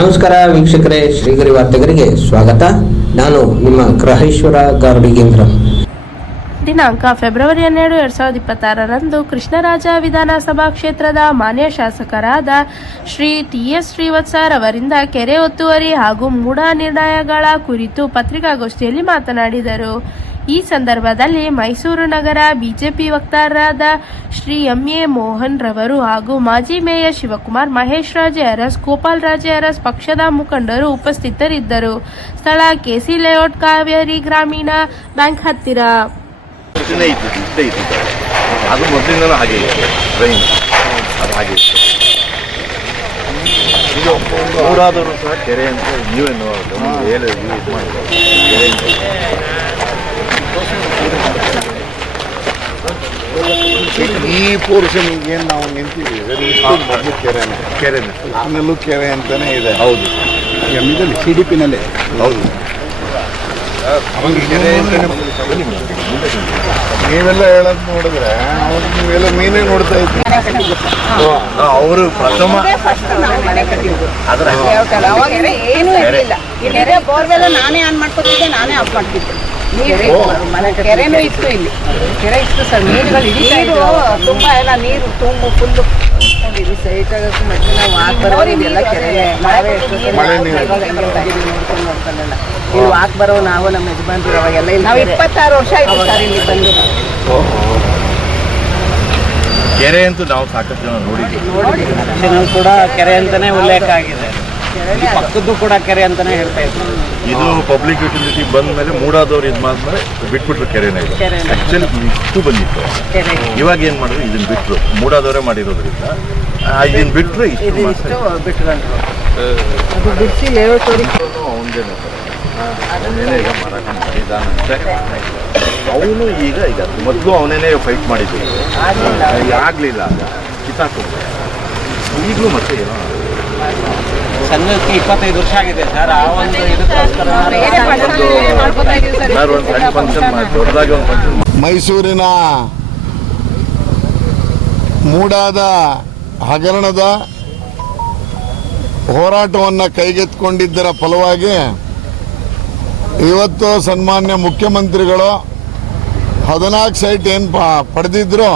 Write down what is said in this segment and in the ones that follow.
ನಮಸ್ಕಾರ ವೀಕ್ಷಕರೇ, ಶ್ರೀಗರಿ ವಾರ್ತೆಗರಿಗೆ ಸ್ವಾಗತ. ನಾನು ನಿಮ್ಮ ಗ್ರಹೇಶ್ವರ ಗಾರ್ಡಿಗೇಂದ್ರ. ದಿನಾಂಕ ಫೆಬ್ರವರಿ 12, 2026ರಂದು ಕೃಷ್ಣರಾಜ ವಿಧಾನಸಭಾ ಕ್ಷೇತ್ರದ ಮಾನ್ಯ ಶಾಸಕರಾದ ಶ್ರೀ ಟಿ.ಎಸ್. ಶ್ರೀವತ್ಸರ್ ಅವರಿಂದ ಕೆರೆ ಒತ್ತುವರಿ ಹಾಗೂ ಮೂಢ ನಿರ್ಣಯಗಳ ಕುರಿತು ಪತ್ರಿಕಾಗೋಷ್ಠಿಯಲ್ಲಿ ಮಾತನಾಡಿದರು. ಈ ಸಂದರ್ಭದಲ್ಲಿ ಮೈಸೂರು ನಗರ ಬಿಜೆಪಿ ವಕ್ತಾರರಾದ ಶ್ರೀ ಎಂ.ಎ. ಮೋಹನ್ ರವರು ಹಾಗೂ ಮಾಜಿ ಮೇಯರ್ ಶಿವಕುಮಾರ್, ಮಹೇಶ್ ರಾಜೆ ಅರಸ್, ಗೋಪಾಲ್ ರಾಜೆ ಅರಸ್ ಪಕ್ಷದ ಮುಖಂಡರು ಉಪಸ್ಥಿತರಿದ್ದರು. ಸ್ಥಳ ಕೆಸಿ ಲೇಔಟ್, ಕಾವೇರಿ ಗ್ರಾಮೀಣ ಬ್ಯಾಂಕ್ ಹತ್ತಿರ. ಅದು ಮೊದಲಿಂದಲೂ ಹಾಗೆ ಇದೆ. ಟ್ರೈನ್ ಅದು ಹಾಗೆ ಇತ್ತು. ಈಗ ಊರಾದರೂ ಸಹ ಕೆರೆ ಅಂತ ನೀವೇ ಹೇಳಿ ಯೂಸ್ ಮಾಡಿದ್ರು. ಕೆರೆ ಈ ಪೋರ್ಷನ್ ಏನು ನಾವು ನಿಂತಿದ್ದೀವಿ ಮೊದಲು ಕೆರೆ ಆಮೇಲೂ ಕೆರೆ ಅಂತಾನೆ ಇದೆ. ಹೌದು, CDP-ನಲ್ಲೇ ಹೌದು. ನೀವೆಲ್ಲ ಹೇಳೋದು ನೋಡಿದ್ರೆ ಅವಾಗ ನೀವೆಲ್ಲ ಮೀನೇ ನೋಡ್ತಾ ಇದ್ವಿ. ಅವರು ಪ್ರಥಮ ಏನೂ ಇರಲಿಲ್ಲ. ಕೆರೆ ಬೋರ್ವೆಲ್ಲ ನಾನೇ ಆನ್ ಮಾಡ್ಕೊತಿದ್ದೆ, ನಾನೇ ಆಫ್ ಮಾಡ್ತಿದ್ದೆ. ಕೆರೆನೂ ಇತ್ತು, ಇಲ್ಲಿ ಕೆರೆ ಇತ್ತು ಸರ್. ನೀರು ತುಂಬ ಎಲ್ಲ ನೀರು ತುಂಬ ಫುಲ್ಲು ಸೈಟ್ ಆಗೋಕ್ಕೂ ಮತ್ತೆ ನಾವು ವಾಕ್ ಬರೋರಿಗೆಲ್ಲ ಕೆರೆ ನಾವೇ ನೋಡ್ಕೊಂಡೆಲ್ಲ ಇಲ್ಲಿ ವಾಕ್ ಬರೋ ನಾವು ನಮ್ಮ ಯಜಮಾನ್ರು ಅವಾಗೆಲ್ಲ ನಾವು 26 ವರ್ಷ ಆಯ್ತು ಸರ್ ಇಲ್ಲಿ ಬಂದು. ಕೆರೆ ಅಂತೂ ನಾವು ಸಾಕಷ್ಟು ಜನ ನೋಡಿದ್ದೀವಿ ಕೂಡ ಕೆರೆ ಅಂತಾನೆ ಉಲ್ಲೇಖ ಆಗಿದೆ. ಪಕ್ಕದ್ದು ಕೂಡ ಕೆರೆ ಅಂತಾನೆ ಹೇಳ್ತಾ ಇದ್ರು. ಇದು ಪಬ್ಲಿಕ್ ಯುಟಿಲಿಟಿ ಬಂದ ಮೇಲೆ ಮೂಡಾದವ್ರು ಇದು ಮಾಡಿದ್ಮೇಲೆ ಬಿಟ್ಬಿಟ್ರು ಕೆರೆನೇ. ಇದು ಆ್ಯಕ್ಚುಲಿ ಇಷ್ಟು ಬಂದಿತ್ತು. ಇವಾಗ ಏನು ಮಾಡಿದ್ರು, ಇದನ್ನು ಬಿಟ್ಟರು. ಮೂಡಾದವರೇ ಮಾಡಿರೋದ್ರಿಂದ ಇದನ್ನು ಬಿಟ್ಟರು. ಇಷ್ಟು ಬಿಟ್ಟರು ಅದು ಬಿಡಿಸಿ ಲೇಔಟ್ ಅವನದೇನೆ ಅವನೇನೇ ಈಗ ಮಾರಾಟ ಮಾಡಿದಾನಂತೆ. ಅವನು ಈಗ ಮೊದಲು ಅವನೇನೇ ಫೈಟ್ ಮಾಡಿದ್ದು, ಆಗಲಿಲ್ಲ, ಕಿತ್ತಾಕೊಂಡು ಈಗಲೂ ಮತ್ತೆ ಏನೋ ಸಂಘಕ್ಕೆ 25 ವರ್ಷ ಆಗಿದೆ ಸರ್. ಆ ಒಂದು ಇದಕ್ಕೋಸ್ಕರ ಒಂದು ಸಣ್ಣ ಫಂಕ್ಷನ್ ದೊಡ್ಡದಾಗಿ ಒಂದು ಫಂಕ್ಷನ್. ಮೈಸೂರಿನ ಮೂಡಾದ ಹಗರಣದ ಹೋರಾಟವನ್ನು ಕೈಗೆತ್ತಿಕೊಂಡಿದ್ದರ ಫಲವಾಗಿ ಇವತ್ತು ಸನ್ಮಾನ್ಯ ಮುಖ್ಯಮಂತ್ರಿಗಳು 14 ಸೈಟ್ ಏನು ಪಡೆದಿದ್ರು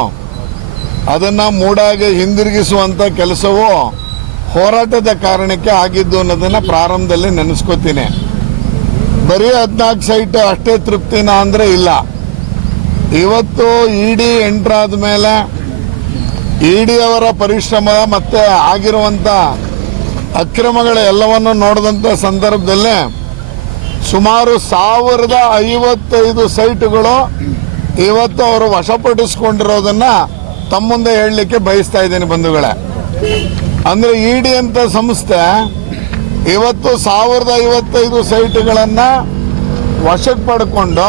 ಅದನ್ನು ಮೂಡಾಗೆ ಹಿಂದಿರುಗಿಸುವಂಥ ಕೆಲಸವು ಹೋರಾಟದ ಕಾರಣಕ್ಕೆ ಆಗಿದ್ದು ಅನ್ನೋದನ್ನು ಪ್ರಾರಂಭದಲ್ಲಿ ನೆನೆಸ್ಕೋತೀನಿ. ಬರೀ 14 ಸೈಟ್ ಅಷ್ಟೇ ತೃಪ್ತಿನ ಅಂದರೆ ಇಲ್ಲ. ಇವತ್ತು ಇಡಿ ಎಂಟ್ರಾದ ಮೇಲೆ ಇಡಿ ಅವರ ಪರಿಶ್ರಮ ಮತ್ತು ಆಗಿರುವಂಥ ಅಕ್ರಮಗಳ ಎಲ್ಲವನ್ನು ನೋಡಿದಂಥ ಸಂದರ್ಭದಲ್ಲೇ ಸುಮಾರು 1055 ಸೈಟುಗಳು ಇವತ್ತು ಅವರು ವಶಪಡಿಸ್ಕೊಂಡಿರೋದನ್ನು ತಮ್ಮ ಮುಂದೆ ಹೇಳಲಿಕ್ಕೆ ಬಯಸ್ತಾ ಇದ್ದೀನಿ ಬಂಧುಗಳೇ. ಅಂದರೆ ಇಡಿ ಅಂತ ಸಂಸ್ಥೆ ಇವತ್ತು 1055 ಸೈಟುಗಳನ್ನು ವಶಕ್ಕೆ ಪಡ್ಕೊಂಡು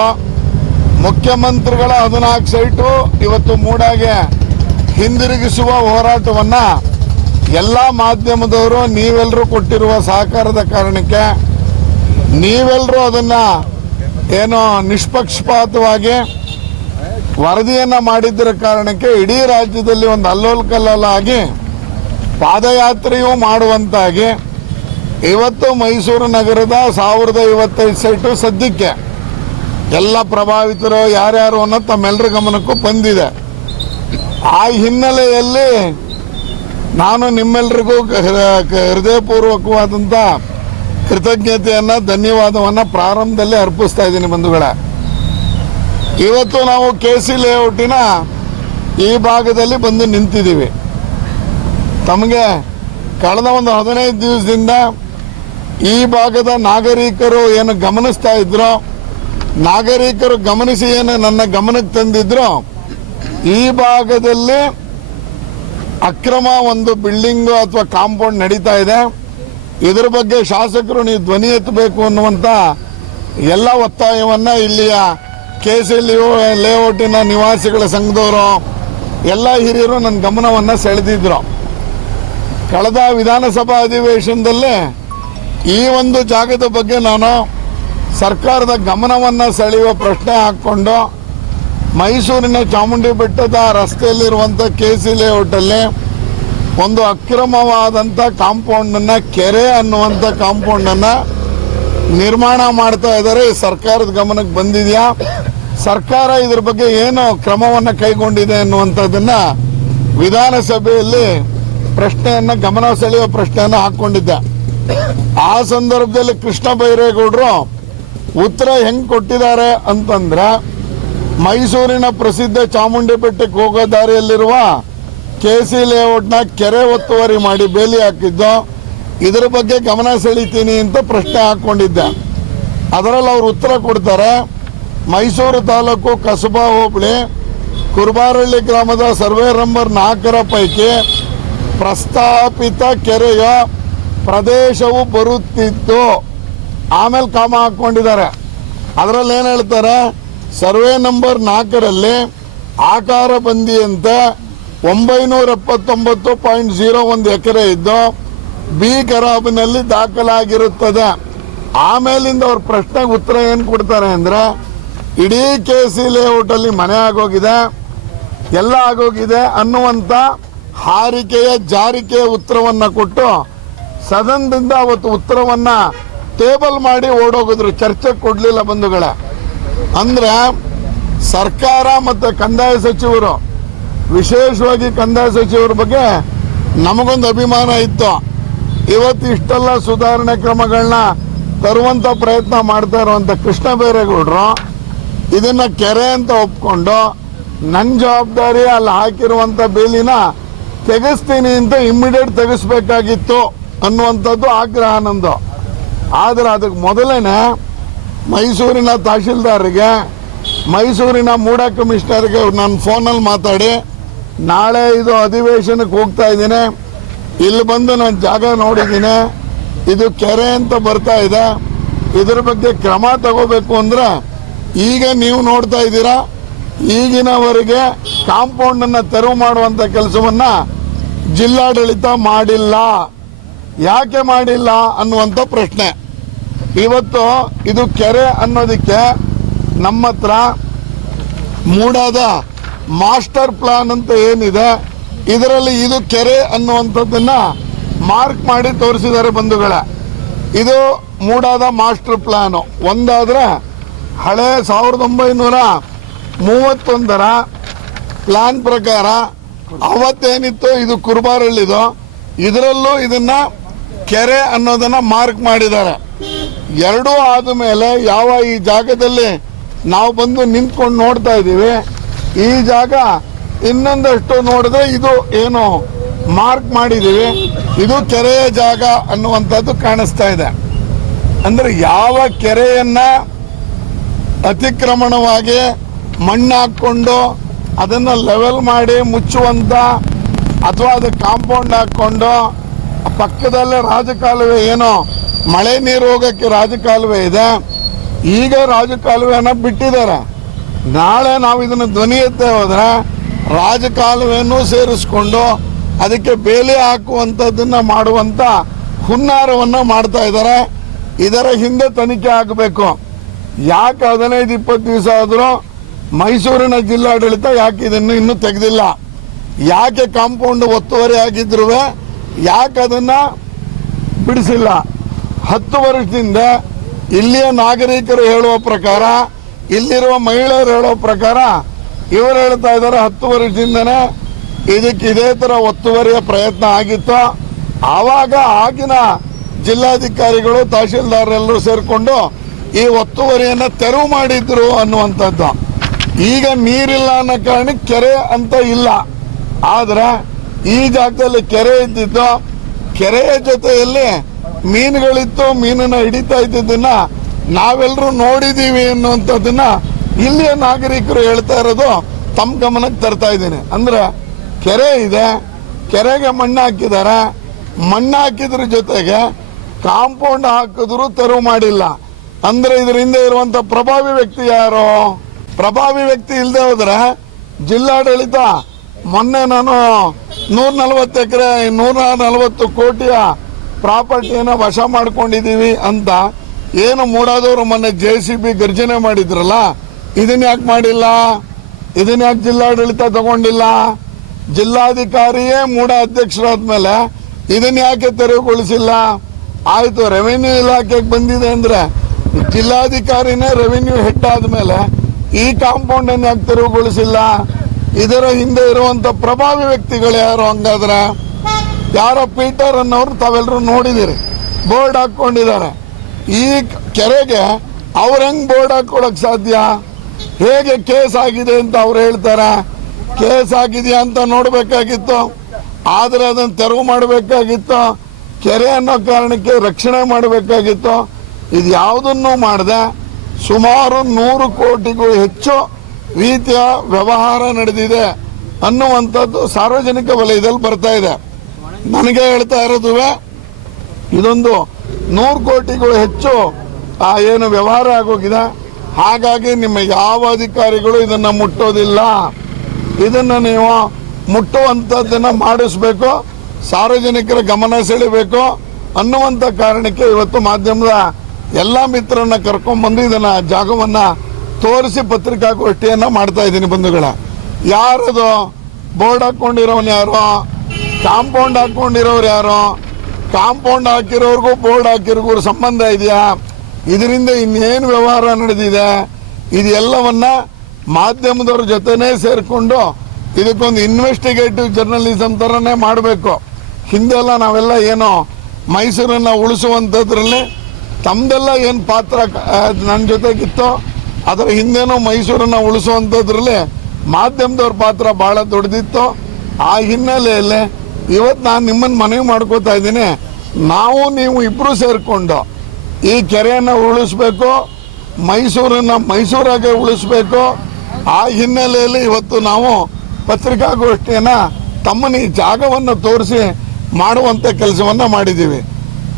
ಮುಖ್ಯಮಂತ್ರಿಗಳ 14 ಸೈಟು ಇವತ್ತು ಮೂಡಾಗೆ ಹಿಂದಿರುಗಿಸುವ ಹೋರಾಟವನ್ನು ಎಲ್ಲ ಮಾಧ್ಯಮದವರು ನೀವೆಲ್ಲರೂ ಕೊಟ್ಟಿರುವ ಸಹಕಾರದ ಕಾರಣಕ್ಕೆ ನೀವೆಲ್ಲರೂ ಅದನ್ನು ಏನೋ ನಿಷ್ಪಕ್ಷಪಾತವಾಗಿ ವರದಿಯನ್ನು ಮಾಡಿದ್ದರ ಕಾರಣಕ್ಕೆ ಇಡೀ ರಾಜ್ಯದಲ್ಲಿ ಒಂದು ಅಲ್ಲೋಲ ಆಗಿ ಪಾದಯಾತ್ರೆಯೂ ಮಾಡುವಂತಾಗಿ ಇವತ್ತು ಮೈಸೂರು ನಗರದ 1055 ಸೈಟು ಸದ್ಯಕ್ಕೆ ಎಲ್ಲ ಪ್ರಭಾವಿತರು ಯಾರ್ಯಾರು ಅನ್ನೋದು ತಮ್ಮೆಲ್ಲರ ಗಮನಕ್ಕೂ ಬಂದಿದೆ. ಆ ಹಿನ್ನೆಲೆಯಲ್ಲಿ ನಾನು ನಿಮ್ಮೆಲ್ಲರಿಗೂ ಹೃದಯಪೂರ್ವಕವಾದಂಥ ಕೃತಜ್ಞತೆಯನ್ನು, ಧನ್ಯವಾದವನ್ನು ಪ್ರಾರಂಭದಲ್ಲೇ ಅರ್ಪಿಸ್ತಾ ಇದ್ದೀನಿ ಬಂಧುಗಳೇ. ಇವತ್ತು ನಾವು ಕೆಸಿ ಲೇಔಟಿನ ಈ ಭಾಗದಲ್ಲಿ ಬಂದು ನಿಂತಿದ್ದೀವಿ. ತಮಗೆ ಕಳೆದ ಒಂದು 15 ದಿವಸದಿಂದ ಈ ಭಾಗದ ನಾಗರಿಕರು ಏನು ಗಮನಿಸ್ತಾ ಇದ್ರು, ನಾಗರಿಕರು ಗಮನಿಸಿ ಏನು ನನ್ನ ಗಮನಕ್ಕೆ ತಂದಿದ್ರು, ಈ ಭಾಗದಲ್ಲಿ ಅಕ್ರಮ ಒಂದು ಬಿಲ್ಡಿಂಗು ಅಥವಾ ಕಾಂಪೌಂಡ್ ನಡೀತಾ ಇದೆ. ಇದರ ಬಗ್ಗೆ ಶಾಸಕರು ನೀವು ಧ್ವನಿ ಎತ್ತಬೇಕು ಅನ್ನುವಂಥ ಎಲ್ಲ ಒತ್ತಾಯವನ್ನು ಇಲ್ಲಿಯ ಕೆಸಿ ಲೇಔಟಿನ ನಿವಾಸಿಗಳ ಸಂಘದವರು ಎಲ್ಲ ಹಿರಿಯರು ನನ್ನ ಗಮನವನ್ನು ಸೆಳೆದಿದ್ರು. ಕಳೆದ ವಿಧಾನಸಭಾ ಅಧಿವೇಶನದಲ್ಲೇ ಈ ಒಂದು ಜಾಗದ ಬಗ್ಗೆ ನಾನು ಸರ್ಕಾರದ ಗಮನವನ್ನು ಸೆಳೆಯುವ ಪ್ರಶ್ನೆ ಹಾಕ್ಕೊಂಡು ಮೈಸೂರಿನ ಚಾಮುಂಡಿ ಬೆಟ್ಟದ ರಸ್ತೆಯಲ್ಲಿರುವಂಥ ಕೆಸಿ ಲೇಔಟಲ್ಲಿ ಒಂದು ಅಕ್ರಮವಾದಂಥ ಕಾಂಪೌಂಡನ್ನು, ಕೆರೆ ಅನ್ನುವಂಥ ಕಾಂಪೌಂಡನ್ನು ನಿರ್ಮಾಣ ಮಾಡ್ತಾ ಇದ್ದಾರೆ. ಸರ್ಕಾರದ ಗಮನಕ್ಕೆ ಬಂದಿದೆಯಾ? ಸರ್ಕಾರ ಇದ್ರ ಬಗ್ಗೆ ಏನು ಕ್ರಮವನ್ನು ಕೈಗೊಂಡಿದೆ ಅನ್ನುವಂಥದ್ದನ್ನ ವಿಧಾನಸಭೆಯಲ್ಲಿ ಪ್ರಶ್ನೆಯನ್ನು, ಗಮನ ಸೆಳೆಯುವ ಪ್ರಶ್ನೆಯನ್ನು ಹಾಕ್ಕೊಂಡಿದ್ದೆ. ಆ ಸಂದರ್ಭದಲ್ಲಿ ಕೃಷ್ಣ ಬೈರೇಗೌಡರು ಉತ್ತರ ಹೆಂಗೆ ಕೊಟ್ಟಿದ್ದಾರೆ ಅಂತಂದ್ರೆ, ಮೈಸೂರಿನ ಪ್ರಸಿದ್ಧ ಚಾಮುಂಡಿ ಬೆಟ್ಟಕ್ಕೆ ಹೋಗೋ ದಾರಿಯಲ್ಲಿರುವ KC ಲೇಔಟ್ನ ಕೆರೆ ಒತ್ತುವರಿ ಮಾಡಿ ಬೇಲಿ ಹಾಕಿದ್ದು, ಇದರ ಬಗ್ಗೆ ಗಮನ ಸೆಳೀತೀನಿ ಅಂತ ಪ್ರಶ್ನೆ ಹಾಕ್ಕೊಂಡಿದ್ದೆ. ಅದರಲ್ಲಿ ಅವರು ಉತ್ತರ ಕೊಡ್ತಾರೆ, ಮೈಸೂರು ತಾಲೂಕು ಕಸಬಾ ಹೋಬಳಿ ಕುರ್ಬಾರಳ್ಳಿ ಗ್ರಾಮದ ಸರ್ವೆ ನಂಬರ್ 4 ಪೈಕಿ ಪ್ರಸ್ತಾಪಿತ ಕೆರೆಯ ಪ್ರದೇಶವು ಬರುತ್ತಿತ್ತು. ಆಮೇಲೆ ಕಾಮ ಹಾಕ್ಕೊಂಡಿದ್ದಾರೆ. ಅದರಲ್ಲಿ ಏನು ಹೇಳ್ತಾರೆ, ಸರ್ವೆ ನಂಬರ್ 4ರಲ್ಲಿ ಆಕಾರ ಬಂದಿಯಂತೆ 979.01 ಎಕರೆ ಇದ್ದು ಬಿ ಖರಾಬಿನಲ್ಲಿ ದಾಖಲಾಗಿರುತ್ತದೆ. ಆಮೇಲಿಂದ ಅವ್ರ ಪ್ರಶ್ನೆಗೆ ಉತ್ತರ ಏನು ಕೊಡ್ತಾರೆ ಅಂದರೆ, ಇಡೀ KC ಲೇಔಟಲ್ಲಿ ಮನೆ ಆಗೋಗಿದೆ, ಎಲ್ಲ ಆಗೋಗಿದೆ ಅನ್ನುವಂಥ ಹಾರಿಕೆಯ ಜಾರಿಕೆಯ ಉತ್ತರವನ್ನು ಕೊಟ್ಟು ಸದನದಿಂದ ಅವತ್ತು ಉತ್ತರವನ್ನು ಟೇಬಲ್ ಮಾಡಿ ಓಡೋಗಿದ್ರು. ಚರ್ಚೆ ಕೊಡಲಿಲ್ಲ ಬಂಧುಗಳೇ. ಅಂದರೆ ಸರ್ಕಾರ ಮತ್ತು ಕಂದಾಯ ಸಚಿವರು, ವಿಶೇಷವಾಗಿ ಕಂದಾಯ ಸಚಿವರ ಬಗ್ಗೆ ನಮಗೊಂದು ಅಭಿಮಾನ ಇತ್ತು. ಇವತ್ತು ಇಷ್ಟೆಲ್ಲ ಸುಧಾರಣೆ ಕ್ರಮಗಳನ್ನ ತರುವಂಥ ಪ್ರಯತ್ನ ಮಾಡ್ತಾ ಇರುವಂಥ ಕೃಷ್ಣ ಬೈರೇಗೌಡರು ಇದನ್ನು ಕೆರೆ ಅಂತ ಒಪ್ಕೊಂಡು ನನ್ನ ಜವಾಬ್ದಾರಿ ಅಲ್ಲಿ ಹಾಕಿರುವಂಥ ಬೇಲಿನ ತೆಗೆಸ್ತೀನಿ ಅಂತ ಇಮ್ಮಿಡಿಯೇಟ್ ತೆಗೆಸ್ಬೇಕಾಗಿತ್ತು ಅನ್ನುವಂಥದ್ದು ಆಗ್ರಹ ನಂದು. ಆದರೆ ಅದಕ್ಕೆ ಮೊದಲೇನೆ ಮೈಸೂರಿನ ತಹಶೀಲ್ದಾರ್ಗೆ, ಮೈಸೂರಿನ ಮೂಡ ಕಮಿಷನರ್ಗೆ ನಾನು ಫೋನಲ್ಲಿ ಮಾತಾಡಿ, ನಾಳೆ ಇದು ಅಧಿವೇಶನಕ್ಕೆ ಹೋಗ್ತಾ ಇದ್ದೀನಿ, ಇಲ್ಲಿ ಬಂದು ನಾನು ಜಾಗ ನೋಡಿದ್ದೀನಿ, ಇದು ಕೆರೆ ಅಂತ ಬರ್ತಾ ಇದೆ, ಇದ್ರ ಬಗ್ಗೆ ಕ್ರಮ ತಗೋಬೇಕು ಅಂದರೆ ಈಗ ನೀವು ನೋಡ್ತಾ ಇದ್ದೀರಾ, ಈಗಿನವರೆಗೆ ಕಾಂಪೌಂಡನ್ನು ತೆರವು ಮಾಡುವಂಥ ಕೆಲಸವನ್ನು ಜಿಲ್ಲಾಡಳಿತ ಮಾಡಿಲ್ಲ. ಯಾಕೆ ಮಾಡಿಲ್ಲ ಅನ್ನುವಂಥ ಪ್ರಶ್ನೆ. ಇವತ್ತು ಇದು ಕೆರೆ ಅನ್ನೋದಕ್ಕೆ ನಮ್ಮ ಹತ್ರ ಮೂಡಾದ ಮಾಸ್ಟರ್ ಪ್ಲಾನ್ ಅಂತ ಏನಿದೆ, ಇದರಲ್ಲಿ ಇದು ಕೆರೆ ಅನ್ನುವಂಥದ್ದನ್ನು ಮಾರ್ಕ್ ಮಾಡಿ ತೋರಿಸಿದ್ದಾರೆ ಬಂಧುಗಳೇ. ಇದು ಮೂಡಾದ ಮಾಸ್ಟರ್ ಪ್ಲಾನು. ಒಂದಾದರೆ ಹಳೆ 1931ರ ಪ್ಲಾನ್ ಪ್ರಕಾರ ಅವತ್ತೇನಿತ್ತು ಇದು ಕುರ್ಬಾರಳ್ಳಿದು, ಇದರಲ್ಲೂ ಇದನ್ನ ಕೆರೆ ಅನ್ನೋದನ್ನ ಮಾರ್ಕ್ ಮಾಡಿದ್ದಾರೆ. ಎರಡೂ ಆದ ಮೇಲೆ ಯಾವ ಈ ಜಾಗದಲ್ಲಿ ನಾವು ಬಂದು ನಿಂತ್ಕೊಂಡು ನೋಡ್ತಾ ಇದ್ದೀವಿ, ಈ ಜಾಗ ಇನ್ನೊಂದಷ್ಟು ನೋಡಿದ್ರೆ ಇದು ಏನು ಮಾರ್ಕ್ ಮಾಡಿದ್ದೀವಿ, ಇದು ಕೆರೆಯ ಜಾಗ ಅನ್ನುವಂಥದ್ದು ಕಾಣಿಸ್ತಾ ಇದೆ. ಅಂದರೆ ಯಾವ ಕೆರೆಯನ್ನ ಅತಿಕ್ರಮಣವಾಗಿ ಮಣ್ಣು ಹಾಕ್ಕೊಂಡು ಅದನ್ನು ಲೆವೆಲ್ ಮಾಡಿ ಮುಚ್ಚುವಂಥ, ಅಥವಾ ಅದು ಕಾಂಪೌಂಡ್ ಹಾಕ್ಕೊಂಡು ಪಕ್ಕದಲ್ಲೇ ರಾಜಕಾಲುವೆ, ಏನೋ ಮಳೆ ನೀರು ಹೋಗೋಕ್ಕೆ ರಾಜಕಾಲುವೆ ಇದೆ, ಈಗ ರಾಜಕಾಲುವೆಯನ್ನು ಬಿಟ್ಟಿದ್ದಾರೆ. ನಾಳೆ ನಾವು ಇದನ್ನು ಧ್ವನಿ ಎತ್ತೇ ಹೋದರೆ ರಾಜಕಾಲುವೆಯನ್ನು ಸೇರಿಸ್ಕೊಂಡು ಅದಕ್ಕೆ ಬೇಲಿ ಹಾಕುವಂಥದ್ದನ್ನು ಮಾಡುವಂಥ ಹುನ್ನಾರವನ್ನು ಮಾಡ್ತಾ ಇದ್ದಾರೆ. ಇದರ ಹಿಂದೆ ತನಿಖೆ ಆಗಬೇಕು. ಯಾಕೆ 15-20 ದಿವಸ ಆದರೂ ಮೈಸೂರಿನ ಜಿಲ್ಲಾಡಳಿತ ಯಾಕೆ ಇದನ್ನು ಇನ್ನೂ ತೆಗೆದಿಲ್ಲ? ಯಾಕೆ ಕಾಂಪೌಂಡ್ ಒತ್ತುವರಿ ಆಗಿದ್ರು ಯಾಕೆ ಅದನ್ನು ಬಿಡಿಸಿಲ್ಲ? 10 ವರ್ಷದಿಂದ ಇಲ್ಲಿಯ ನಾಗರಿಕರು ಹೇಳುವ ಪ್ರಕಾರ, ಇಲ್ಲಿರುವ ಮಹಿಳೆಯರು ಹೇಳೋ ಪ್ರಕಾರ, ಇವರು ಹೇಳ್ತಾ ಇದ್ದಾರೆ 10 ವರ್ಷದಿಂದನೇ ಇದಕ್ಕೆ ಇದೇ ಥರ ಒತ್ತುವರಿಯ ಪ್ರಯತ್ನ ಆಗಿತ್ತು. ಆವಾಗ ಆಗಿನ ಜಿಲ್ಲಾಧಿಕಾರಿಗಳು, ತಹಶೀಲ್ದಾರರೆಲ್ಲರೂ ಸೇರಿಕೊಂಡು ಈ ಒತ್ತುವರಿಯನ್ನು ತೆರವು ಮಾಡಿದ್ರು ಅನ್ನುವಂಥದ್ದು. ಈಗ ನೀರಿಲ್ಲ ಅನ್ನೋ ಕಾರಣಕ್ಕೆ ಕೆರೆ ಅಂತ ಇಲ್ಲ. ಆದರೆ ಈ ಜಾಗದಲ್ಲಿ ಕೆರೆ ಇದ್ದಿದ್ದು, ಕೆರೆಯ ಜೊತೆಯಲ್ಲಿ ಮೀನುಗಳಿತ್ತು, ಮೀನನ್ನ ಹಿಡಿತಾ ಇದ್ದಿದ್ದನ್ನ ನಾವೆಲ್ಲರೂ ನೋಡಿದ್ದೀವಿ ಅನ್ನುವಂಥದ್ದನ್ನ ಇಲ್ಲಿಯ ನಾಗರಿಕರು ಹೇಳ್ತಾ ಇರೋದು ತಮ್ಮ ಗಮನಕ್ಕೆ ತರ್ತಾ ಇದ್ದೀನಿ. ಅಂದ್ರೆ ಕೆರೆ ಇದೆ, ಕೆರೆಗೆ ಮಣ್ಣು ಹಾಕಿದ್ದಾರೆ, ಮಣ್ಣು ಹಾಕಿದ್ರ ಜೊತೆಗೆ ಕಾಂಪೌಂಡ್ ಹಾಕಿದ್ರು ತೆರವು ಮಾಡಿಲ್ಲ. ಅಂದ್ರೆ ಇದರಿಂದ ಇರುವಂತ ಪ್ರಭಾವಿ ವ್ಯಕ್ತಿ ಯಾರು? ಪ್ರಭಾವಿ ವ್ಯಕ್ತಿ ಇಲ್ಲದೆ ಹೋದ್ರೆ ಜಿಲ್ಲಾಡಳಿತ ಮೊನ್ನೆ ನಾನು 140 ಎಕರೆ 140 ಕೋಟಿಯ ಪ್ರಾಪರ್ಟಿಯನ್ನು ವಶ ಮಾಡ್ಕೊಂಡಿದ್ದೀವಿ ಅಂತ ಏನು ಮೂಡಾದವರು ಮೊನ್ನೆ JCB ಗರ್ಜನೆ ಮಾಡಿದ್ರಲ್ಲ, ಇದನ್ನ ಯಾಕೆ ಮಾಡಿಲ್ಲ? ಇದನ್ನ ಯಾಕೆ ಜಿಲ್ಲಾಡಳಿತ ತಗೊಂಡಿಲ್ಲ? ಜಿಲ್ಲಾಧಿಕಾರಿಯೇ ಮೂಡ ಅಧ್ಯಕ್ಷರಾದ್ಮೇಲೆ ಇದನ್ನ ಯಾಕೆ ತೆರವುಗೊಳಿಸಿಲ್ಲ? ಆಯ್ತು, ರೆವಿನ್ಯೂ ಇಲಾಖೆಗೆ ಬಂದಿದೆ ಅಂದ್ರೆ ಜಿಲ್ಲಾಧಿಕಾರಿನೇ ರೆವಿನ್ಯೂ ಹೆಡ್ ಆದ್ಮೇಲೆ ಈ ಕಾಂಪೌಂಡ್ ಅನ್ನು ಯಾಕೆ ತೆರವುಗೊಳಿಸಿಲ್ಲ? ಇದರ ಹಿಂದೆ ಇರುವಂತ ಪ್ರಭಾವಿ ವ್ಯಕ್ತಿಗಳು ಯಾರು? ಹಂಗಾದ್ರೆ ಯಾರೋ ಪೀಟರ್ ಅನ್ನೋರು ತಾವೆಲ್ಲರೂ ನೋಡಿದಿರಿ, ಬೋರ್ಡ್ ಹಾಕೊಂಡಿದ್ದಾರೆ. ಈ ಕೆರೆಗೆ ಅವ್ರ ಹೆಂಗ್ ಬೋರ್ಡ್ ಹಾಕೊಳಕ್ ಸಾಧ್ಯ? ಹೇಗೆ ಕೇಸ್ ಆಗಿದೆ ಅಂತ ಅವ್ರು ಹೇಳ್ತಾರೆ. ಕೇಸ್ ಆಗಿದೆಯಾ ಅಂತ ನೋಡ್ಬೇಕಾಗಿತ್ತು, ಆದ್ರೆ ಅದನ್ನ ತೆರವು ಮಾಡಬೇಕಾಗಿತ್ತು. ಕೆರೆ ಅನ್ನೋ ಕಾರಣಕ್ಕೆ ರಕ್ಷಣೆ ಮಾಡಬೇಕಾಗಿತ್ತು. ಇದು ಯಾವುದನ್ನು ಮಾಡದೆ ಸುಮಾರು 100 ಕೋಟಿಗೂ ಹೆಚ್ಚು ರೀತಿಯ ವ್ಯವಹಾರ ನಡೆದಿದೆ ಅನ್ನುವಂಥದ್ದು ಸಾರ್ವಜನಿಕ ವಲಯದಲ್ಲಿ ಬರ್ತಾ ಇದೆ. ನನಗೆ ಹೇಳ್ತಾ ಇರೋದುವೆ ಇದೊಂದು 100 ಕೋಟಿಗೂ ಹೆಚ್ಚು ಏನು ವ್ಯವಹಾರ ಆಗೋಗಿದೆ. ಹಾಗಾಗಿ ನಿಮ್ಮ ಯಾವ ಅಧಿಕಾರಿಗಳು ಇದನ್ನ ಮುಟ್ಟೋದಿಲ್ಲ. ಇದನ್ನ ನೀವು ಮುಟ್ಟುವಂಥದ್ದನ್ನ ಮಾಡಿಸ್ಬೇಕು, ಸಾರ್ವಜನಿಕರ ಗಮನ ಸೆಳೆಬೇಕು ಅನ್ನುವಂಥ ಕಾರಣಕ್ಕೆ ಇವತ್ತು ಮಾಧ್ಯಮದ ಎಲ್ಲ ಮಿತ್ರರನ್ನ ಕರ್ಕೊಂಡ್ಬಂದು ಇದನ್ನ ಜಾಗವನ್ನ ತೋರಿಸಿ ಪತ್ರಿಕಾಗೋಷ್ಠಿಯನ್ನ ಮಾಡ್ತಾ ಇದ್ದೀನಿ. ಬಂಧುಗಳ, ಯಾರದು ಬೋರ್ಡ್ ಹಾಕೊಂಡಿರೋನು ಯಾರು? ಕಾಂಪೌಂಡ್ ಹಾಕೊಂಡಿರೋರು ಯಾರು? ಕಾಂಪೌಂಡ್ ಹಾಕಿರೋರ್ಗೂ ಬೋರ್ಡ್ ಹಾಕಿರೋರ್ಗೂ ಸಂಬಂಧ ಇದೆಯಾ? ಇದರಿಂದ ಇನ್ನೇನು ವ್ಯವಹಾರ ನಡೆದಿದೆ? ಇದೆಲ್ಲವನ್ನ ಮಾಧ್ಯಮದವ್ರ ಜೊತೆನೇ ಸೇರಿಕೊಂಡು ಇದಕ್ಕೊಂದು ಇನ್ವೆಸ್ಟಿಗೇಟಿವ್ ಜರ್ನಲಿಸಮ್ ಥರನೇ ಮಾಡಬೇಕು. ಹಿಂದೆಲ್ಲ ನಾವೆಲ್ಲ ಏನೋ ಮೈಸೂರನ್ನು ಉಳಿಸುವಂಥದ್ರಲ್ಲಿ ತಮ್ಮದೆಲ್ಲ ಏನು ಪಾತ್ರ ನನ್ನ ಜೊತೆಗಿತ್ತೋ ಅದರ ಹಿಂದೆನೂ ಮೈಸೂರನ್ನು ಉಳಿಸುವಂಥದ್ರಲ್ಲಿ ಮಾಧ್ಯಮದವ್ರ ಪಾತ್ರ ಭಾಳ ದೊಡ್ಡದಿತ್ತು. ಆ ಹಿನ್ನೆಲೆಯಲ್ಲಿ ಇವತ್ತು ನಾನು ನಿಮ್ಮನ್ನು ಮನವಿ ಮಾಡ್ಕೋತಾ ಇದ್ದೀನಿ, ನಾವು ನೀವು ಇಬ್ಬರು ಸೇರಿಕೊಂಡು ಈ ಕೆರೆಯನ್ನು ಉಳಿಸ್ಬೇಕು, ಮೈಸೂರನ್ನು ಮೈಸೂರಾಗೆ ಉಳಿಸ್ಬೇಕು. ಆ ಹಿನ್ನೆಲೆಯಲ್ಲಿ ಇವತ್ತು ನಾವು ಪತ್ರಿಕಾಗೋಷ್ಠಿಯನ್ನು ತಮ್ಮನ ಈ ಜಾಗವನ್ನು ತೋರಿಸಿ ಮಾಡುವಂಥ ಕೆಲಸವನ್ನು ಮಾಡಿದ್ದೀವಿ.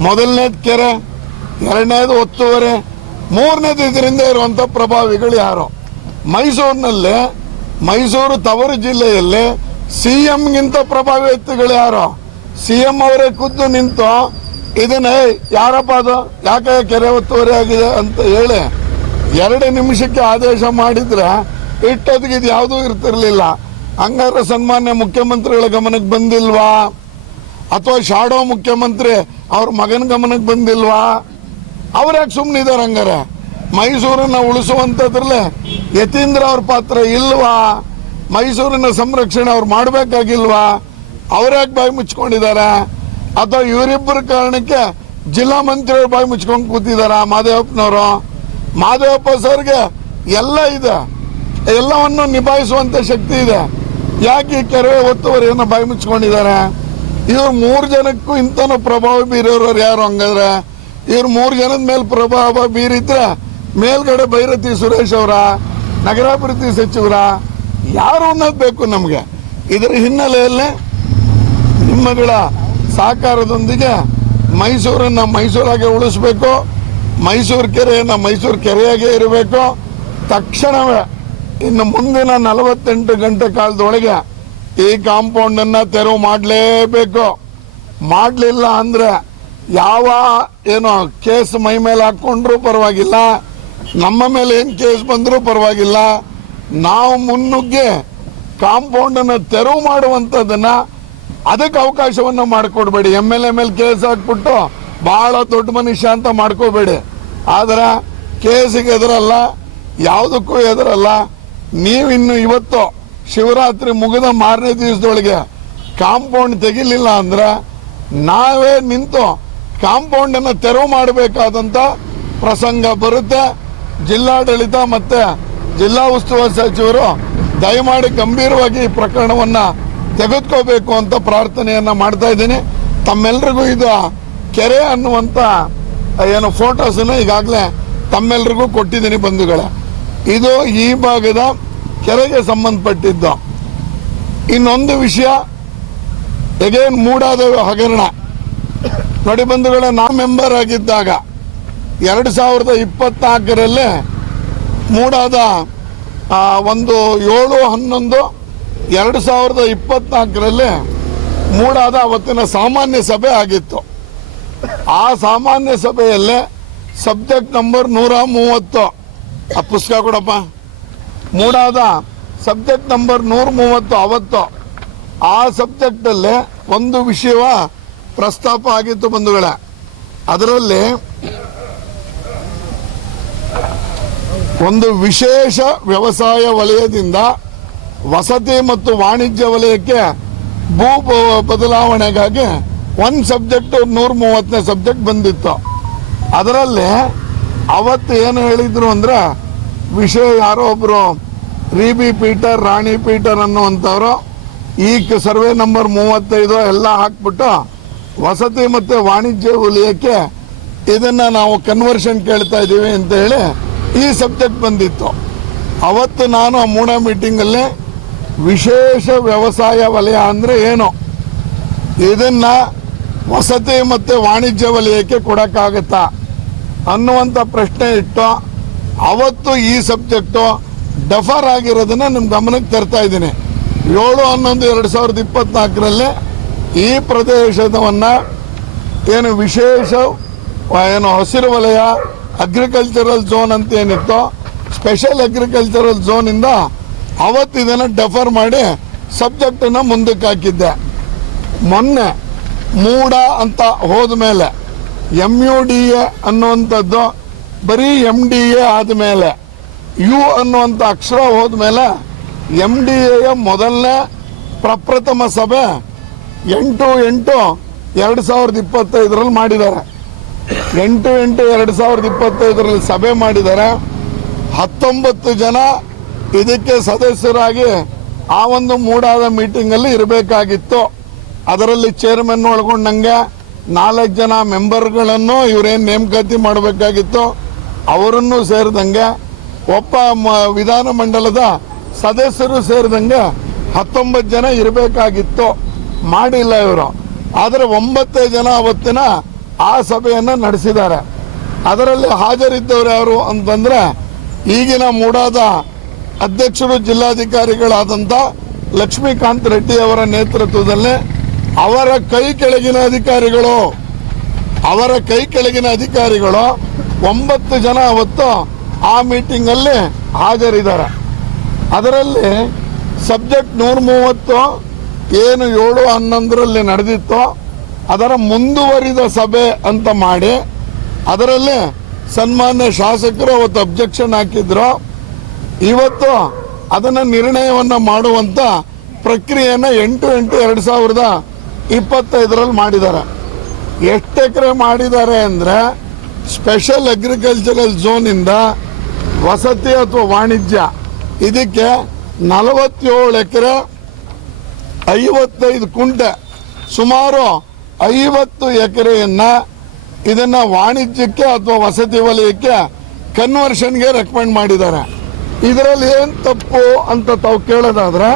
ಮೊದಲನೇದು ಕೆರೆ, ಎರಡನೇದು ಒತ್ತುವರಿ, ಮೂರನೇದು ಇದರಿಂದ ಇರುವಂಥ ಪ್ರಭಾವಿಗಳು ಯಾರು? ಮೈಸೂರಿನಲ್ಲಿ, ಮೈಸೂರು ತವರು ಜಿಲ್ಲೆಯಲ್ಲಿ CMಗಿಂತ ಪ್ರಭಾವಿ ವ್ಯಕ್ತಿಗಳು ಯಾರು? CM ಅವರೇ ಖುದ್ದು ನಿಂತು ಇದನ್ನ ಯಾರಪ್ಪ ಅದು ಯಾಕೆ ಕೆರೆ ಒತ್ತುವರಿ ಆಗಿದೆ ಅಂತ ಹೇಳಿ 2 ನಿಮಿಷಕ್ಕೆ ಆದೇಶ ಮಾಡಿದ್ರೆ ಇಟ್ಟೊತ್ತಿಗೆ ಇದು ಯಾವುದೂ ಇರ್ತಿರ್ಲಿಲ್ಲ. ಹಂಗಾದ್ರೆ ಸನ್ಮಾನ್ಯ ಮುಖ್ಯಮಂತ್ರಿಗಳ ಗಮನಕ್ಕೆ ಬಂದಿಲ್ವಾ? ಅಥವಾ ಶಾಡೋ ಮುಖ್ಯಮಂತ್ರಿ ಅವ್ರ ಮಗನ ಗಮನಕ್ಕೆ ಬಂದಿಲ್ವಾ? ಅವ್ರ್ಯಾಕೆ ಸುಮ್ಮನಿದ್ದಾರೆ? ಹಂಗಾರೆ ಮೈಸೂರನ್ನ ಉಳಿಸುವಂಥದ್ರಲ್ಲೇ ಯತೀಂದ್ರ ಅವ್ರ ಪಾತ್ರ ಇಲ್ವಾ? ಮೈಸೂರಿನ ಸಂರಕ್ಷಣೆ ಅವ್ರು ಮಾಡಬೇಕಾಗಿಲ್ವಾ? ಅವ್ರ್ಯಾಕೆ ಬಾಯಿ ಮುಚ್ಕೊಂಡಿದ್ದಾರೆ? ಅಥವಾ ಇವರಿಬ್ಬರ ಕಾರಣಕ್ಕೆ ಜಿಲ್ಲಾ ಮಂತ್ರಿಯವರು ಬಾಯಿ ಮುಚ್ಕೊಂಡು ಕೂತಿದಾರ? ಮಾದೇವಪ್ಪನವರು, ಮಾದೇವಪ್ಪ ಸರ್ಗೆ ಎಲ್ಲ ಇದೆ, ಎಲ್ಲವನ್ನು ನಿಭಾಯಿಸುವಂತ ಶಕ್ತಿ ಇದೆ. ಯಾಕೆ ಈ ಕೆರೆ ಒತ್ತುವರಿಯನ್ನು ಬಾಯಿ ಮುಚ್ಕೊಂಡಿದ್ದಾರೆ? ಇವ್ರು 3 ಜನಕ್ಕೂ ಇಂತನೂ ಪ್ರಭಾವ ಬೀರೋರು ಯಾರು? ಹಂಗಾದ್ರೆ ಇವ್ರು 3 ಜನದ ಮೇಲೆ ಪ್ರಭಾವ ಬೀರಿದ್ರೆ ಮೇಲ್ಗಡೆ ಭೈರತಿ ಸುರೇಶ್ ಅವರ, ನಗರಾಭಿವೃದ್ಧಿ ಸಚಿವರ, ಯಾರು ಅನ್ನೋದು ಬೇಕು ನಮಗೆ. ಇದರ ಹಿನ್ನೆಲೆಯಲ್ಲಿ ನಿಮ್ಮಗಳ ಸಹಕಾರದೊಂದಿಗೆ ಮೈಸೂರನ್ನು ಮೈಸೂರಾಗೆ ಉಳಿಸ್ಬೇಕು, ಮೈಸೂರು ಕೆರೆಯನ್ನು ಮೈಸೂರು ಕೆರೆಯಾಗೆ ಇರಬೇಕು. ತಕ್ಷಣವೇ ಇನ್ನು ಮುಂದಿನ 48 ಗಂಟೆ ಕಾಲದೊಳಗೆ ಈ ಕಾಂಪೌಂಡನ್ನು ತೆರವು ಮಾಡಲೇಬೇಕು. ಮಾಡಲಿಲ್ಲ ಅಂದರೆ ಯಾವ ಏನೋ ಕೇಸ್ ಮೈ ಮೇಲೆ ಹಾಕ್ಕೊಂಡ್ರೂ ಪರವಾಗಿಲ್ಲ, ನಮ್ಮ ಮೇಲೆ ಏನು ಕೇಸ್ ಬಂದರೂ ಪರವಾಗಿಲ್ಲ, ನಾವು ಮುನ್ನುಗ್ಗಿ ಕಾಂಪೌಂಡನ್ನು ತೆರವು ಮಾಡುವಂಥದ್ದನ್ನು ಅದಕ್ಕೆ ಅವಕಾಶವನ್ನು ಮಾಡಿಕೊಡ್ಬೇಡಿ. MLA ಮೇಲೆ ಕೇಸ್ ಹಾಕ್ಬಿಟ್ಟು ಭಾಳ ದೊಡ್ಡ ಮನುಷ್ಯ ಅಂತ ಮಾಡ್ಕೋಬೇಡಿ. ಆದರೆ ಕೇಸಿಗೆ ಎದುರಲ್ಲ, ಯಾವುದಕ್ಕೂ ಎದುರಲ್ಲ. ನೀವಿನ್ನು ಇವತ್ತು ಶಿವರಾತ್ರಿ ಮುಗಿದ ಮಾರನೇ ದಿವಸದೊಳಗೆ ಕಾಂಪೌಂಡ್ ತೆಗಿಲಿಲ್ಲ ಅಂದ್ರೆ ನಾವೇ ನಿಂತು ಕಾಂಪೌಂಡನ್ನು ತೆರವು ಮಾಡಬೇಕಾದಂಥ ಪ್ರಸಂಗ ಬರುತ್ತೆ. ಜಿಲ್ಲಾಡಳಿತ ಮತ್ತು ಜಿಲ್ಲಾ ಉಸ್ತುವಾರಿ ಸಚಿವರು ದಯಮಾಡಿ ಗಂಭೀರವಾಗಿ ಈ ಪ್ರಕರಣವನ್ನು ತೆಗೆದುಕೋಬೇಕು ಅಂತ ಪ್ರಾರ್ಥನೆಯನ್ನು ಮಾಡ್ತಾ ಇದ್ದೀನಿ. ತಮ್ಮೆಲ್ರಿಗೂ ಇದು ಕೆರೆ ಅನ್ನುವಂಥ ಏನು ಫೋಟೋಸನ್ನು ಈಗಾಗಲೇ ತಮ್ಮೆಲ್ರಿಗೂ ಕೊಟ್ಟಿದ್ದೀನಿ ಬಂಧುಗಳೇ. ಇದು ಈ ಭಾಗದ ಕೆರೆಗೆ ಸಂಬಂಧಪಟ್ಟಿದ್ದು. ಇನ್ನೊಂದು ವಿಷಯ, ಎಗೇನ್ ಮೂಡಾದ ಹಗರಣ ನೋಡಿ ಬಂಧುಗಳೇ, ನಾ ಮೆಂಬರ್ ಆಗಿದ್ದಾಗ 2024ರಲ್ಲಿ ಮೂಡಾದ 7/11/2024ರಲ್ಲಿ ಮೂಡಾದ ಅವತ್ತಿನ ಸಾಮಾನ್ಯ ಸಭೆ ಆಗಿತ್ತು. ಆ ಸಾಮಾನ್ಯ ಸಭೆಯಲ್ಲೇ ಸಬ್ಜೆಕ್ಟ್ ನಂಬರ್ 130, ಆ ಪುಸ್ತಕ ಕೊಡಪ್ಪ, ಮೂಡಾದ ಸಬ್ಜೆಕ್ಟ್ ನಂಬರ್ 130 ಅವತ್ತು ಆ ಸಬ್ಜೆಕ್ಟಲ್ಲೇ ಒಂದು ವಿಷಯ ಪ್ರಸ್ತಾಪ ಆಗಿತ್ತು ಬಂಧುಗಳೇ. ಅದರಲ್ಲಿ ಒಂದು ವಿಶೇಷ ವ್ಯವಸಾಯ ವಲಯದಿಂದ ವಸತಿ ಮತ್ತು ವಾಣಿಜ್ಯ ವಲಯಕ್ಕೆ ಭೂ ಬದಲಾವಣೆಗಾಗಿ ಒಂದು ಸಬ್ಜೆಕ್ಟ್ 130ನೇ ಸಬ್ಜೆಕ್ಟ್ ಬಂದಿತ್ತು. ಅದರಲ್ಲಿ ಅವತ್ತು ಏನು ಹೇಳಿದ್ರು ಅಂದ್ರೆ ವಿಷಯ ಯಾರೋ ಒಬ್ರು ರೀಬಿ ಪೀಟರ್, ರಾಣಿ ಪೀಟರ್ ಅನ್ನುವಂಥವ್ರು ಈ ಸರ್ವೆ ನಂಬರ್ 35 ಎಲ್ಲ ಹಾಕ್ಬಿಟ್ಟು ವಸತಿ ಮತ್ತು ವಾಣಿಜ್ಯ ವಲಯಕ್ಕೆ ಇದನ್ನ ನಾವು ಕನ್ವರ್ಷನ್ ಕೇಳ್ತಾ ಇದ್ದೀವಿ ಅಂತ ಹೇಳಿ ಈ ಸಬ್ಜೆಕ್ಟ್ ಬಂದಿತ್ತು. ಅವತ್ತು ನಾನು ಮೂಡ ಮೀಟಿಂಗಲ್ಲಿ ವಿಶೇಷ ವ್ಯವಸಾಯ ವಲಯ ಅಂದರೆ ಏನು, ಇದನ್ನ ವಸತಿ ಮತ್ತು ವಾಣಿಜ್ಯ ವಲಯಕ್ಕೆ ಕೊಡೋಕ್ಕಾಗತ್ತಾ ಅನ್ನುವಂಥ ಪ್ರಶ್ನೆ ಇಟ್ಟು ಅವತ್ತು ಈ ಸಬ್ಜೆಕ್ಟು ಡೆಫರ್ ಆಗಿರೋದನ್ನ ನಿಮ್ಮ ಗಮನಕ್ಕೆ ತರ್ತಾ ಇದ್ದೀನಿ. 7/11/2024 ಈ ಪ್ರದೇಶದವನ್ನು ಏನು ವಿಶೇಷ ಏನು ಹಸಿರು ವಲಯ ಅಗ್ರಿಕಲ್ಚರಲ್ ಝೋನ್ ಅಂತ ಏನಿತ್ತು, ಸ್ಪೆಷಲ್ ಅಗ್ರಿಕಲ್ಚರಲ್ ಝೋನಿಂದ ಅವತ್ತು ಇದನ್ನು ಡೆಫರ್ ಮಾಡಿ ಸಬ್ಜೆಕ್ಟನ್ನು ಮುಂದಕ್ಕೆ ಹಾಕಿದ್ದೆ. ಮೊನ್ನೆ ಮೂಡ ಅಂತ ಹೋದ ಮೇಲೆ MUDA ಅನ್ನುವಂಥದ್ದು ಬರೀ MDA ಆದಮೇಲೆ ಯು ಅನ್ನುವಂಥ ಅಕ್ಷರ ಹೋದ್ಮೇಲೆ MDAಯ ಮೊದಲನೇ ಪ್ರಪ್ರಥಮ ಸಭೆ 8/8/2025 ಮಾಡಿದ್ದಾರೆ. 8/8/2025 ಸಭೆ ಮಾಡಿದ್ದಾರೆ. 19 ಜನ ಇದಕ್ಕೆ ಸದಸ್ಯರಾಗಿ ಆ ಒಂದು ಮೂಡಾದ ಮೀಟಿಂಗಲ್ಲಿ ಇರಬೇಕಾಗಿತ್ತು. ಅದರಲ್ಲಿ ಚೇರ್ಮನ್ ಒಳಗೊಂಡಂಗೆ 4 ಜನ ಮೆಂಬರ್ಗಳನ್ನು ಇವರೇನು ನೇಮಕಾತಿ ಮಾಡಬೇಕಾಗಿತ್ತು, ಅವರನ್ನು ಸೇರಿದಂಗೆ ಒಬ್ಬ ವಿಧಾನಮಂಡಲದ ಸದಸ್ಯರು ಸೇರಿದಂಗೆ 19 ಜನ ಇರಬೇಕಾಗಿತ್ತು. ಮಾಡಿಲ್ಲ ಇವರು. ಆದರೆ 9 ಜನ ಅವತ್ತಿನ ಆ ಸಭೆಯನ್ನು ನಡೆಸಿದ್ದಾರೆ. ಅದರಲ್ಲಿ ಹಾಜರಿದ್ದವರು ಯಾರು ಅಂತಂದರೆ ಈಗಿನ ಮೂಡಾದ ಅಧ್ಯಕ್ಷರು ಜಿಲ್ಲಾಧಿಕಾರಿಗಳಾದಂಥ ಲಕ್ಷ್ಮೀಕಾಂತ್ ರೆಡ್ಡಿ ಅವರ ನೇತೃತ್ವದಲ್ಲಿ ಅವರ ಕೈ ಕೆಳಗಿನ ಅಧಿಕಾರಿಗಳು 9 ಜನ ಅವತ್ತು ಆ ಮೀಟಿಂಗಲ್ಲಿ ಹಾಜರಿದ್ದಾರೆ. ಅದರಲ್ಲಿ ಸಬ್ಜೆಕ್ಟ್ 130 ಏನು 7/11 ನಡೆದಿತ್ತು ಅದರ ಮುಂದುವರಿದ ಸಭೆ ಅಂತ ಮಾಡಿ ಅದರಲ್ಲಿ ಸನ್ಮಾನ್ಯ ಶಾಸಕರು ಅವತ್ತು ಅಬ್ಜೆಕ್ಷನ್ ಹಾಕಿದ್ರು. ಇವತ್ತು ಅದನ್ನು ನಿರ್ಣಯವನ್ನು ಮಾಡುವಂಥ ಪ್ರಕ್ರಿಯೆಯನ್ನು 8/8/2025 ಮಾಡಿದ್ದಾರೆ. ಎಷ್ಟು ಎಕರೆ ಮಾಡಿದ್ದಾರೆ ಅಂದರೆ ಸ್ಪೆಷಲ್ ಅಗ್ರಿಕಲ್ಚರಲ್ ಝೋನಿಂದ ವಸತಿ ಅಥವಾ ವಾಣಿಜ್ಯ ಇದಕ್ಕೆ 47 ಎಕರೆ 55 ಕುಂಟೆ ಸುಮಾರು 50 ಎಕರೆಯನ್ನು ಇದನ್ನು ವಾಣಿಜ್ಯಕ್ಕೆ ಅಥವಾ ವಸತಿ ವಲಯಕ್ಕೆ ಕನ್ವರ್ಷನ್ಗೆ ರೆಕಮೆಂಡ್ ಮಾಡಿದ್ದಾರೆ. ಇದರಲ್ಲಿ ಏನು ತಪ್ಪು ಅಂತ ತಾವು ಕೇಳೋದಾದ್ರೆ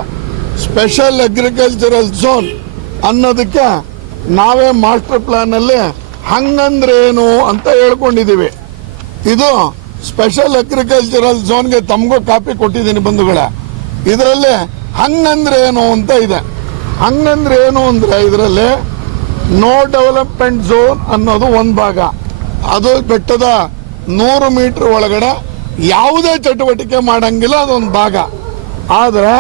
ಸ್ಪೆಷಲ್ ಅಗ್ರಿಕಲ್ಚರಲ್ ಝೋನ್ ಅನ್ನೋದಕ್ಕೆ ನಾವೇ ಮಾಸ್ಟರ್ ಪ್ಲಾನಲ್ಲಿ ಹಂಗಂದ್ರೆ ಏನು ಅಂತ ಹೇಳ್ಕೊಂಡಿದ್ದೀವಿ. ಇದು ಸ್ಪೆಷಲ್ ಅಗ್ರಿಕಲ್ಚರಲ್ ಝೋನ್ಗೆ ತಮಗೂ ಕಾಪಿ ಕೊಟ್ಟಿದ್ದೀನಿ ಬಂಧುಗಳೇ. ಇದರಲ್ಲಿ ಹಂಗಂದ್ರೆ ಏನು ಅಂತ ಇದೆ. ಹಂಗಂದ್ರೆ ಏನು ಅಂದರೆ ಇದರಲ್ಲಿ ನೋ ಡೆವಲಪ್ಮೆಂಟ್ ಝೋನ್ ಅನ್ನೋದು ಒಂದು ಭಾಗ. ಅದು ಬೆಟ್ಟದ 100 ಮೀಟರ್ ಒಳಗಡೆ ಯಾವುದೇ ಚಟುವಟಿಕೆ ಮಾಡಂಗಿಲ್ಲ, ಅದೊಂದು ಭಾಗ. ಆದರೆ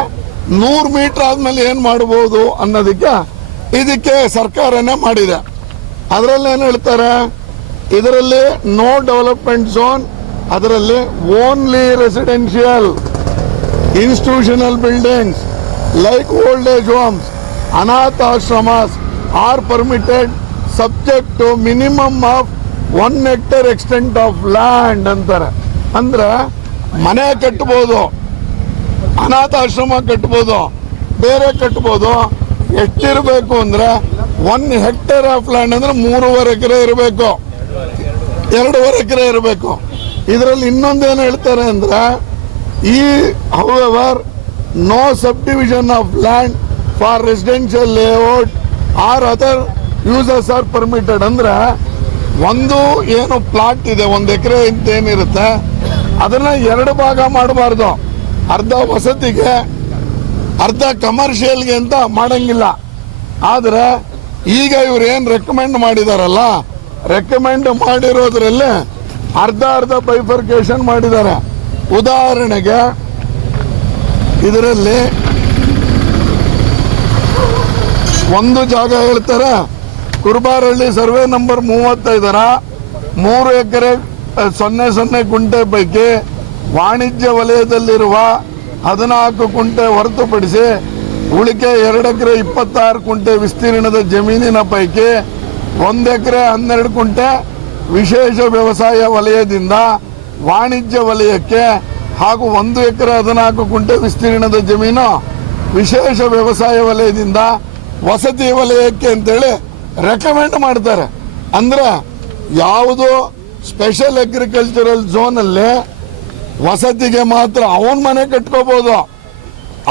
100 ಮೀಟರ್ ಆದ್ಮೇಲೆ ಏನು ಮಾಡ್ಬೋದು ಅನ್ನೋದಕ್ಕೆ ಇದಕ್ಕೆ ಸರ್ಕಾರನೇ ಮಾಡಿದೆ. ಅದರಲ್ಲಿ ಏನು ಹೇಳ್ತಾರೆ, ಇದರಲ್ಲಿ ನೋ ಡೆವಲಪ್ಮೆಂಟ್ ಝೋನ್, ಅದರಲ್ಲಿ only residential institutional buildings like old age homes, ಅನಾಥಾಶ್ರಮಸ್ are permitted subject to minimum of 1 hectare extent of land ಅಂತಾರೆ. ಅಂದ್ರೆ ಮನೆ ಕಟ್ಬೋದು, ಅನಾಥಾಶ್ರಮ ಕಟ್ಬೋದು, ಬೇರೆ ಕಟ್ಬೋದು. ಎಷ್ಟಿರಬೇಕು ಅಂದರೆ 1 hectare ಆಫ್ ಲ್ಯಾಂಡ್ ಅಂದರೆ 3.5 ಎಕರೆ ಇರಬೇಕು, 2.5 ಎಕರೆ ಇರಬೇಕು. ಇದರಲ್ಲಿ ಇನ್ನೊಂದೇನು ಹೇಳ್ತಾರೆ ಅಂದರೆ ಈ however no subdivision of land for residential layout or other uses are permitted. ಅಂದರೆ ಒಂದು ಏನು ಪ್ಲಾಟ್ ಇದೆ 1 ಎಕರೆ ಅಂತ ಏನಿರುತ್ತೆ ಅದನ್ನು 2 ಭಾಗ ಮಾಡಬಾರ್ದು. ಅರ್ಧ ವಸತಿಗೆ ಅರ್ಧ ಕಮರ್ಷಿಯಲ್ಗೆ ಅಂತ ಮಾಡಂಗಿಲ್ಲ. ಆದರೆ ಈಗ ಇವ್ರು ಏನು ರೆಕಮೆಂಡ್ ಮಾಡಿದಾರಲ್ಲ, ರೆಕಮೆಂಡ್ ಮಾಡಿರೋದ್ರಲ್ಲಿ ಅರ್ಧ ಬೈಫರ್ಕೇಶನ್ ಮಾಡಿದ್ದಾರೆ. ಉದಾಹರಣೆಗೆ ಇದರಲ್ಲಿ ಒಂದು ಜಾಗ ಹೇಳ್ತಾರೆ, ಕುರುಬಾರಹಳ್ಳಿ ಸರ್ವೆ ನಂಬರ್ 35 3 ಎಕರೆ 0 ಗುಂಟೆ ಪೈಕಿ ವಾಣಿಜ್ಯ ವಲಯದಲ್ಲಿರುವ 14 ಗುಂಟೆ ಹೊರತುಪಡಿಸಿ ಉಳಿಕೆ 2 ಎಕರೆ 26 ಗುಂಟೆ ವಿಸ್ತೀರ್ಣದ ಜಮೀನಿನ ಪೈಕಿ 1 ಎಕರೆ 12 ಗುಂಟೆ ವಿಶೇಷ ವ್ಯವಸಾಯ ವಲಯದಿಂದ ವಾಣಿಜ್ಯ ವಲಯಕ್ಕೆ ಹಾಗೂ 1 ಎಕರೆ 14 ಗುಂಟೆ ವಿಸ್ತೀರ್ಣದ ಜಮೀನು ವಿಶೇಷ ವ್ಯವಸಾಯ ವಲಯದಿಂದ ವಸತಿ ವಲಯಕ್ಕೆ ಅಂತೇಳಿ ರೆಕಮೆಂಡ್ ಮಾಡ್ತಾರೆ. ಅಂದ್ರೆ ಯಾವುದು ಸ್ಪೆಷಲ್ ಅಗ್ರಿಕಲ್ಚರಲ್ ಝೋನಲ್ಲಿ ವಸತಿಗೆ ಮಾತ್ರ ಅವನ ಮನೆ ಕಟ್ಕೋಬಹುದು,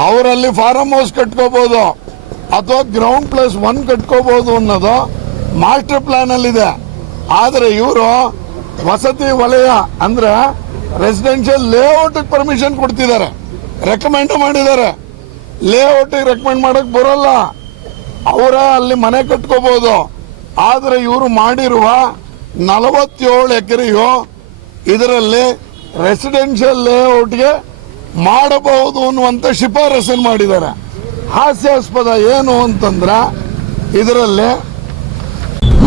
ಅವರಲ್ಲಿ ಫಾರ್ಮ್ ಹೌಸ್ ಕಟ್ಕೋಬಹುದು ಅಥವಾ ಗ್ರೌಂಡ್ +1 ಕಟ್ಕೋಬಹುದು ಅನ್ನೋದು ಮಾಸ್ಟರ್ ಪ್ಲಾನ್ ಅಲ್ಲಿದೆ. ಆದರೆ ಇವರು ವಸತಿ ವಲಯ ಅಂದ್ರೆ ರೆಸಿಡೆನ್ಷಿಯಲ್ ಲೇಔಟ್ ಪರ್ಮಿಷನ್ ಕೊಡ್ತಿದ್ದಾರೆ, ರೆಕಮೆಂಡ್ ಮಾಡಿದ್ದಾರೆ. ಲೇಔಟ್ ರೆಕಮೆಂಡ್ ಮಾಡಕ್ ಬರೋಲ್ಲ, ಅವರ ಅಲ್ಲಿ ಮನೆ ಕಟ್ಕೋಬಹುದು. ಆದರೆ ಇವರು ಮಾಡಿರುವ 47 ಎಕರೆಯು ಇದರಲ್ಲಿ ರೆಸಿಡೆನ್ಷಿಯಲ್ ಲೇಔಟ್ಗೆ ಮಾಡಬಹುದು ಅನ್ನುವಂಥ ಶಿಫಾರಸನ್ನು ಮಾಡಿದ್ದಾರೆ. ಹಾಸ್ಯಾಸ್ಪದ ಏನು ಅಂತಂದ್ರೆ ಇದರಲ್ಲಿ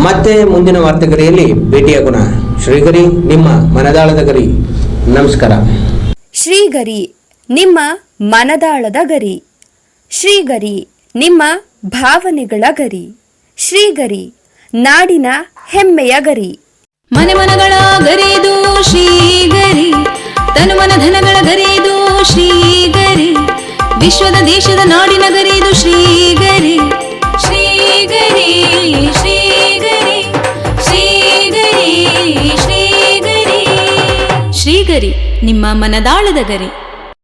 ಮತ್ತೆ ಮುಂದಿನ ವಾರ್ತೆಗರಿಯಲ್ಲಿ ಭೇಟಿಯಾಗೋಣ. ಶ್ರೀಗರಿ, ನಿಮ್ಮ ಮನದಾಳದ ಗರಿ. ನಮಸ್ಕಾರ. ಶ್ರೀಗರಿ, ನಿಮ್ಮ ಮನದಾಳದ ಗರಿ. ಶ್ರೀಗರಿ, ನಿಮ್ಮ ಭಾವನೆಗಳ ಗರಿ. ಶ್ರೀಗರಿ, ನಾಡಿನ ಹೆಮ್ಮೆಯ ಗರಿ. ಮನೆ ಮನಗಳ ಗರಿದು ಶ್ರೀಗರಿ, ತನು ಮನ ಧನಗಳ ಗರಿದು ಶ್ರೀಗರಿ, ವಿಶ್ವದ ದೇಶದ ನಾಡಿನ ಗರಿದು ಶ್ರೀಗರಿ. ಶ್ರೀಗರಿ ಶ್ರೀಗರಿ ಶ್ರೀಗರಿ ಶ್ರೀಗರಿ ಶ್ರೀಗರಿ, ನಿಮ್ಮ ಮನದಾಳದ ಗರಿ.